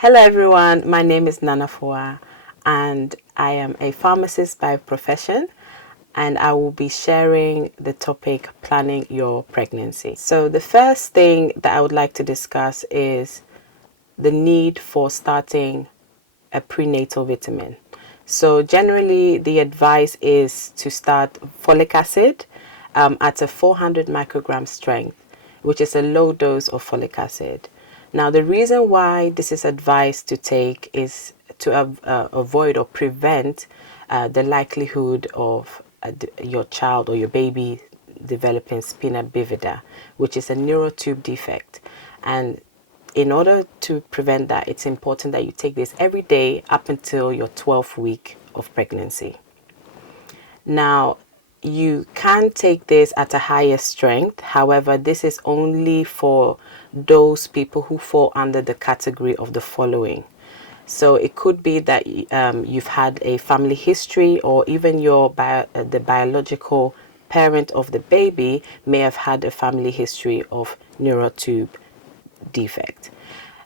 Hello everyone, my name is Nana Fowaah and I am a pharmacist by profession, and I will be sharing the topic planning your pregnancy. So the first thing that I would like to discuss is the need for starting a prenatal vitamin. So generally the advice is to start folic acid at a 400 microgram strength, which is a low dose of folic acid. Now the reason why this is advised to take is to avoid or prevent the likelihood of your child or your baby developing spina bifida, which is a neural tube defect. And in order to prevent that, it's important that you take this every day up until your 12th week of pregnancy. Now, you can take this at a higher strength. However, this is only for those people who fall under the category of the following. So it could be that you've had a family history, or even the biological parent of the baby may have had a family history of neural tube defect.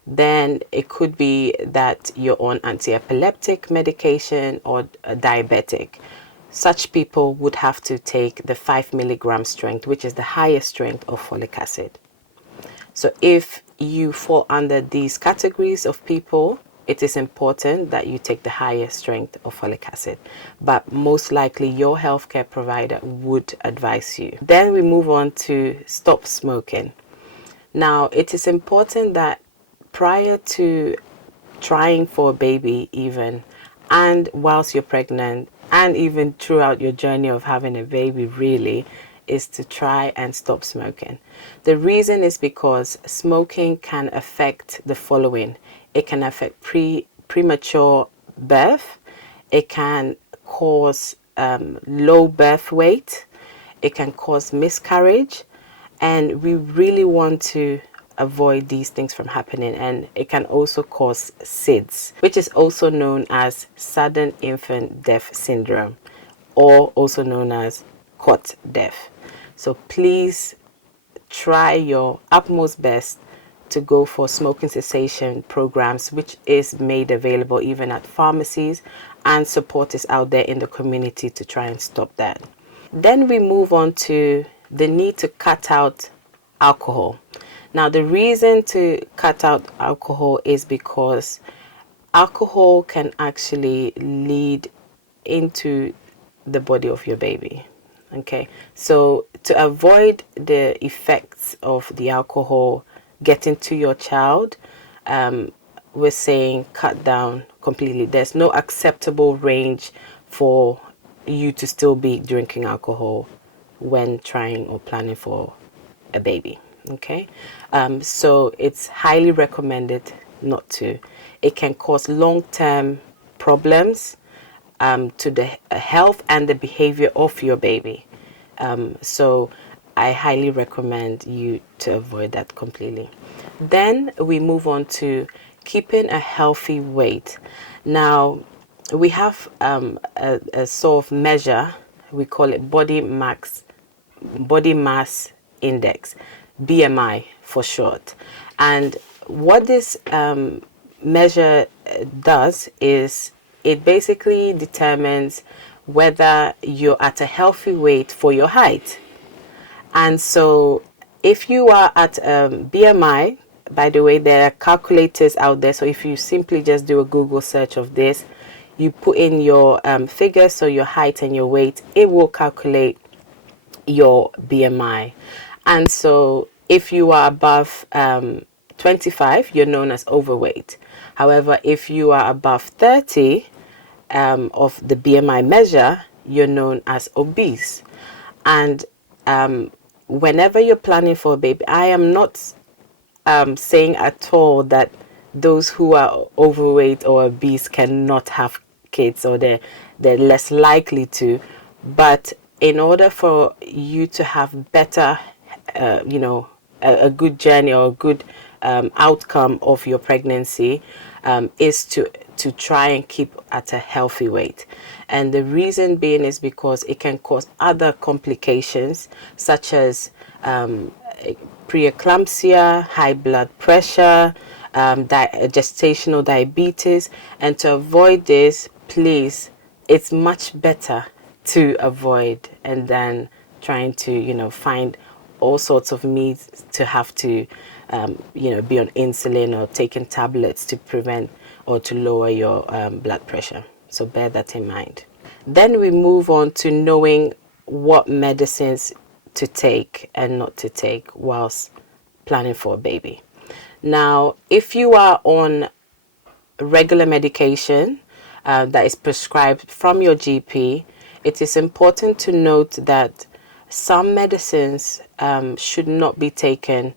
Then it could be that you're on anti-epileptic medication or a diabetic. Such people would have to take the 5 milligram strength, which is the highest strength of folic acid. So if you fall under these categories of people, it is important that you take the highest strength of folic acid, but most likely your healthcare provider would advise you. Then we move on to stop smoking. Now, it is important that prior to trying for a baby even, and whilst you're pregnant, and even throughout your journey of having a baby really, is to try and stop smoking. The reason is because smoking can affect the following. It can affect premature birth. It can cause low birth weight. It can cause miscarriage. And we really want to avoid these things from happening, and it can also cause SIDS, which is also known as sudden infant death syndrome, or also known as cot death. So please try your utmost best to go for smoking cessation programs, which is made available even at pharmacies, and support is out there in the community to try and stop that. Then we move on to the need to cut out alcohol. Now, the reason to cut out alcohol is because alcohol can actually lead into the body of your baby. Okay, so to avoid the effects of the alcohol getting to your child, we're saying cut down completely. There's no acceptable range for you to still be drinking alcohol when trying or planning for a baby. Okay, so it's highly recommended not to. It can cause long-term problems to the health and the behavior of your baby. So I highly recommend you to avoid that completely. Then we move on to keeping a healthy weight. Now, we have a sort of measure, we call it body mass index, BMI for short. And what this measure does is it basically determines whether you're at a healthy weight for your height. And so if you are at BMI, by the way, there are calculators out there. So if you simply just do a Google search of this, you put in your figures, so your height and your weight, it will calculate your BMI. And so if you are above 25, you're known as overweight. However, if you are above 30 of the BMI measure, you're known as obese. And whenever you're planning for a baby, I am not saying at all that those who are overweight or obese cannot have kids, or they're less likely to. But in order for you to have better, a good journey or a good outcome of your pregnancy, is to try and keep at a healthy weight. And the reason being is because it can cause other complications such as preeclampsia, high blood pressure, gestational diabetes. And to avoid this, please, it's much better to avoid and then trying to, find all sorts of means to have to, be on insulin or taking tablets to prevent or to lower your blood pressure. So bear that in mind. Then we move on to knowing what medicines to take and not to take whilst planning for a baby. Now, if you are on regular medication that is prescribed from your GP, it is important to note that some medicines should not be taken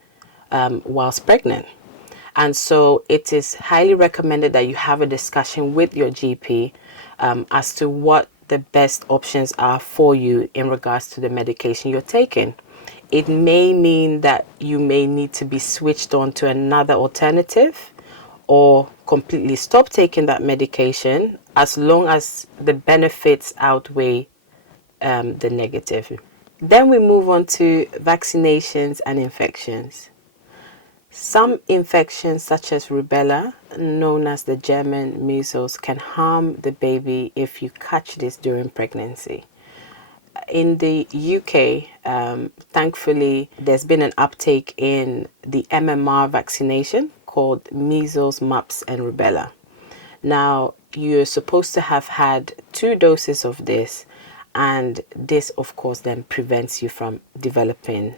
whilst pregnant. And so it is highly recommended that you have a discussion with your GP as to what the best options are for you in regards to the medication you're taking. It may mean that you may need to be switched on to another alternative or completely stop taking that medication as long as the benefits outweigh the negative. Then we move on to vaccinations and infections. Some infections such as rubella, known as the German measles, can harm the baby if you catch this during pregnancy. In the UK, thankfully, there's been an uptake in the MMR vaccination called measles, mumps, and rubella. Now, you're supposed to have had 2 doses of this, and this, of course, then prevents you from developing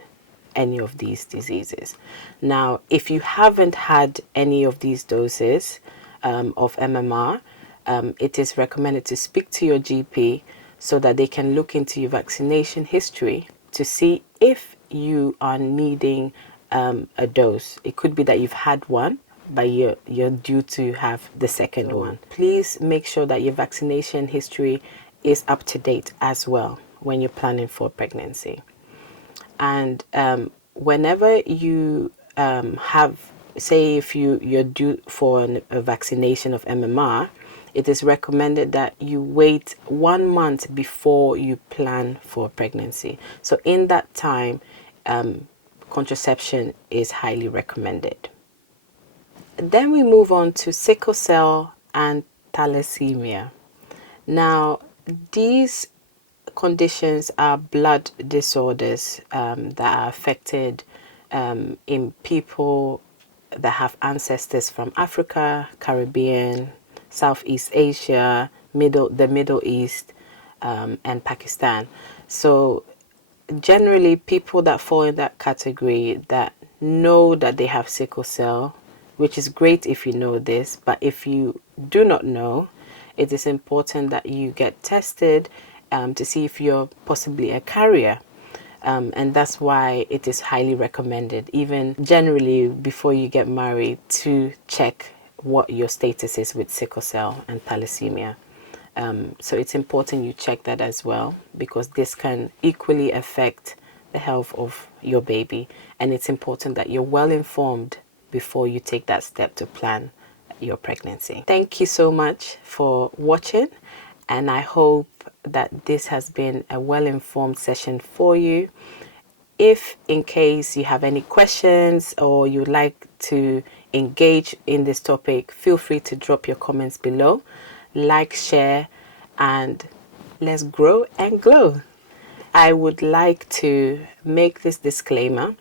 any of these diseases. Now, if you haven't had any of these doses of MMR, it is recommended to speak to your GP so that they can look into your vaccination history to see if you are needing a dose. It could be that you've had one, but you're due to have the second one. Please make sure that your vaccination history is up to date as well when you're planning for pregnancy. And whenever you have, say if you're due for a vaccination of MMR, it is recommended that you wait 1 month before you plan for pregnancy. So in that time, contraception is highly recommended. Then we move on to sickle cell and thalassemia. Now, these conditions are blood disorders that are affected in people that have ancestors from Africa, Caribbean, Southeast Asia, the Middle East, and Pakistan. So generally, people that fall in that category that know that they have sickle cell, which is great if you know this, but if you do not know, it is important that you get tested to see if you're possibly a carrier. And that's why it is highly recommended, even generally before you get married, to check what your status is with sickle cell and thalassemia. So it's important you check that as well, because this can equally affect the health of your baby. And it's important that you're well informed before you take that step to plan your pregnancy. Thank you so much for watching, and I hope that this has been a well-informed session for you. If in case you have any questions or you'd like to engage in this topic, feel free to drop your comments below. Like, share, and let's grow and glow. I would like to make this disclaimer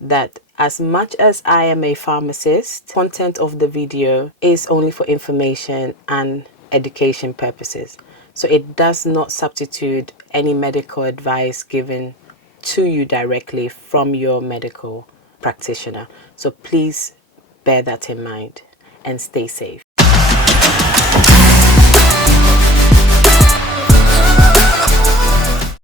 that as much as I am a pharmacist, content of the video is only for information and education purposes. So it does not substitute any medical advice given to you directly from your medical practitioner. So please bear that in mind and stay safe.